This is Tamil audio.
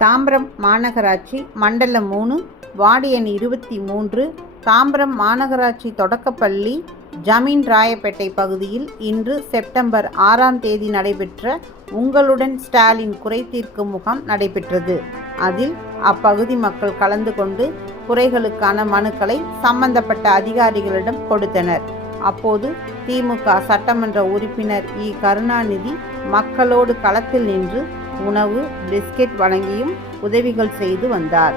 தாம்பரம் மாநகராட்சி மண்டலம் 3 வார்டு எண் 23 தாம்பரம் மாநகராட்சி தொடக்கப்பள்ளி ஜமீன் ராயப்பேட்டை பகுதியில் இன்று செப்டம்பர் 6ஆம் தேதி நடைபெற்ற உங்களுடன் ஸ்டாலின் குறை தீர்க்கும் முகாம் நடைபெற்றது. அதில் அப்பகுதி மக்கள் கலந்து கொண்டு குறைகளுக்கான மனுக்களை சம்பந்தப்பட்ட அதிகாரிகளிடம் கொடுத்தனர். அப்போது திமுக சட்டமன்ற உறுப்பினர் இ. கருணாநிதி மக்களோடு களத்தில் நின்று உணவு, பிஸ்கெட் வழங்கியும் உதவிகள் செய்து வந்தார்.